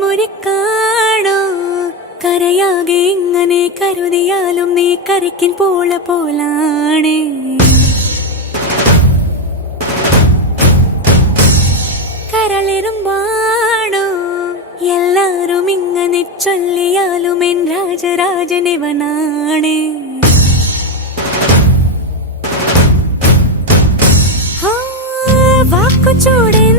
മുറിക്കാണോ കരയാകെ ഇങ്ങനെ കരുതിയാലും നീ കരയ്ക്കിൻ പോലാണ് കരളിരുമ്പാണോ എല്ലാരും ഇങ്ങനെ ചൊല്ലിയാലും എൻ രാജരാജനിവനാണ് വാക്കു ചൂടൻ